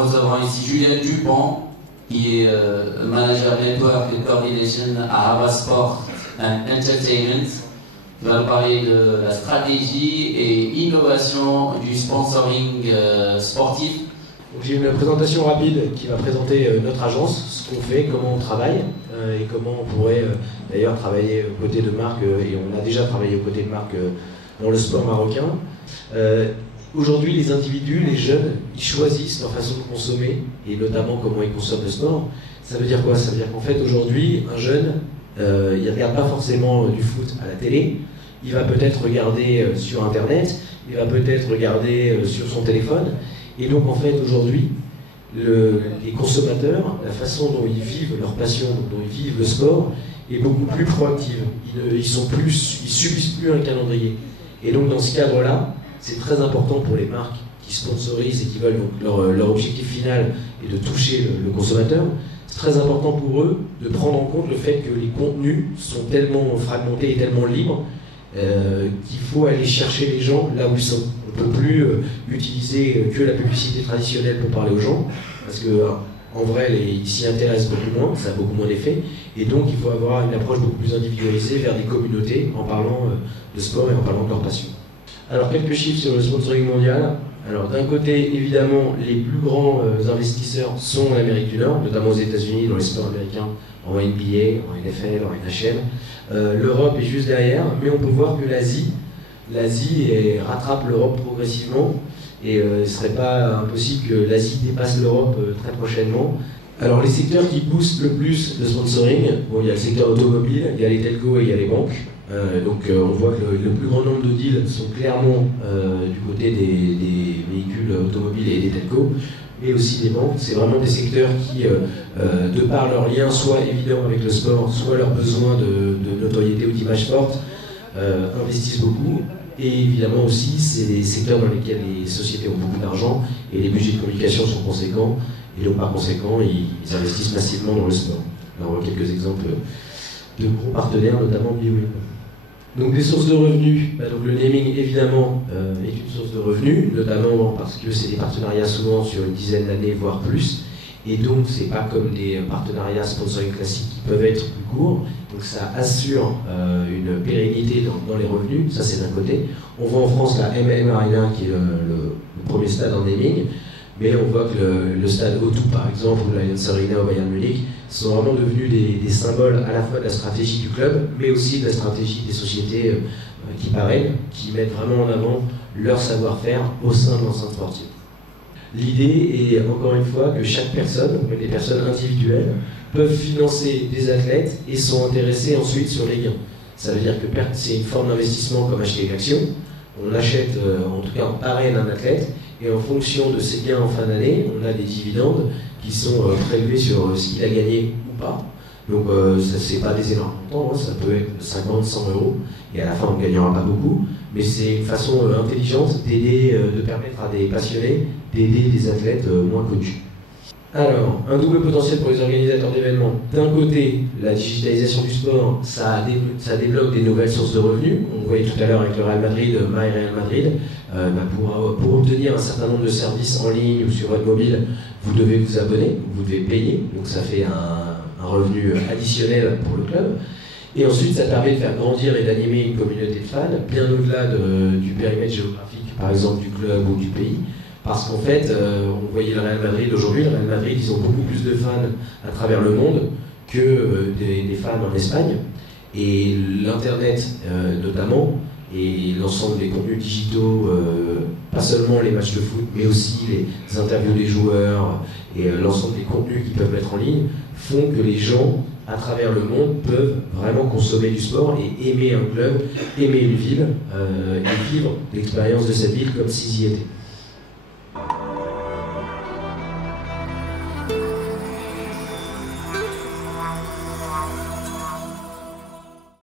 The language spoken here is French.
recevons ici Julien Dupont, qui est manager network et coordination à Havas Sport and Entertainment. Il va nous parler de la stratégie et innovation du sponsoring sportif. J'ai une présentation rapide qui va présenter notre agence, ce qu'on fait, comment on travaille et comment on pourrait d'ailleurs travailler aux côtés de marques, et on a déjà travaillé aux côtés de marques dans le sport marocain. Aujourd'hui, les individus, les jeunes, ils choisissent leur façon de consommer et notamment comment ils consomment le sport. Ça veut dire quoi? Ça veut dire qu'en fait aujourd'hui, un jeune, il ne regarde pas forcément du foot à la télé, il va peut-être regarder sur internet, il va peut-être regarder sur son téléphone. Et donc en fait aujourd'hui, les consommateurs, la façon dont ils vivent leur passion, dont ils vivent le sport, est beaucoup plus proactive. Ils subissent plus un calendrier. Et donc dans ce cadre-là, c'est très important pour les marques qui sponsorisent et qui veulent donc leur objectif final est de toucher le consommateur. C'est très important pour eux de prendre en compte le fait que les contenus sont tellement fragmentés et tellement libres qu'il faut aller chercher les gens là où ils sont. On ne peut plus utiliser que la publicité traditionnelle pour parler aux gens, parce qu'en vrai, ils s'y intéressent beaucoup moins, ça a beaucoup moins d'effet, et donc il faut avoir une approche beaucoup plus individualisée vers des communautés en parlant de sport et en parlant de leur passion. Alors quelques chiffres sur le sponsoring mondial. Alors d'un côté, évidemment, les plus grands investisseurs sont en Amérique du Nord, notamment aux États-Unis, dans les sports américains, en NBA, en NFL, en NHL. L'Europe est juste derrière, mais on peut voir que l'Asie rattrape l'Europe progressivement, et il ne serait pas impossible que l'Asie dépasse l'Europe très prochainement. Alors les secteurs qui boostent le plus le sponsoring, bon, il y a le secteur automobile, il y a les telcos et il y a les banques. Donc on voit que le plus grand nombre de deals sont clairement du côté des véhicules automobiles et des telcos, mais aussi des banques. C'est vraiment des secteurs qui, de par leur lien soit évident avec le sport, soit leur besoin de notoriété ou d'image forte, investissent beaucoup. Et évidemment aussi, c'est des secteurs dans lesquels les sociétés ont beaucoup d'argent et les budgets de communication sont conséquents, et donc par conséquent, ils investissent massivement dans le sport. Alors on voit quelques exemples de gros partenaires, notamment BioWin. Donc des sources de revenus, donc le naming évidemment est une source de revenus, notamment parce que c'est des partenariats souvent sur une dizaine d'années, voire plus, et donc c'est pas comme des partenariats sponsoring classiques qui peuvent être plus courts, donc ça assure une pérennité dans les revenus, ça c'est d'un côté. On voit en France la MM Arena qui est le premier stade en naming, mais on voit que le stade O2 par exemple, ou l'Allianz Arena au Bayern Munich, sont vraiment devenus des symboles à la fois de la stratégie du club, mais aussi de la stratégie des sociétés qui parrainent, qui mettent vraiment en avant leur savoir-faire au sein de l'enceinte sportive. L'idée est encore une fois que chaque personne, même des personnes individuelles, peuvent financer des athlètes et sont intéressés ensuite sur les gains. Ça veut dire que c'est une forme d'investissement comme acheter une action. On achète, en tout cas on parraine un athlète, et en fonction de ses gains en fin d'année, on a des dividendes qui sont prélevés sur ce qu'il a gagné ou pas. Donc ce n'est pas des énormes montants, hein, ça peut être 50, 100 euros, et à la fin on ne gagnera pas beaucoup, mais c'est une façon intelligente d'aider, de permettre à des passionnés d'aider des athlètes moins connus. Alors, un double potentiel pour les organisateurs d'événements. D'un côté, la digitalisation du sport, ça débloque des nouvelles sources de revenus. On voyait tout à l'heure avec le Real Madrid, My Real Madrid. Pour obtenir un certain nombre de services en ligne ou sur votre mobile, vous devez vous abonner, vous devez payer. Donc ça fait un revenu additionnel pour le club. Et ensuite, ça permet de faire grandir et d'animer une communauté de fans, bien au-delà du périmètre géographique, par exemple du club ou du pays. Parce qu'en fait, on voyait le Real Madrid aujourd'hui, le Real Madrid, ils ont beaucoup plus de fans à travers le monde que des fans en Espagne. Et l'Internet notamment, et l'ensemble des contenus digitaux, pas seulement les matchs de foot, mais aussi les interviews des joueurs et l'ensemble des contenus qu'ils peuvent mettre en ligne, font que les gens, à travers le monde, peuvent vraiment consommer du sport et aimer un club, aimer une ville, et vivre l'expérience de cette ville comme s'ils y étaient.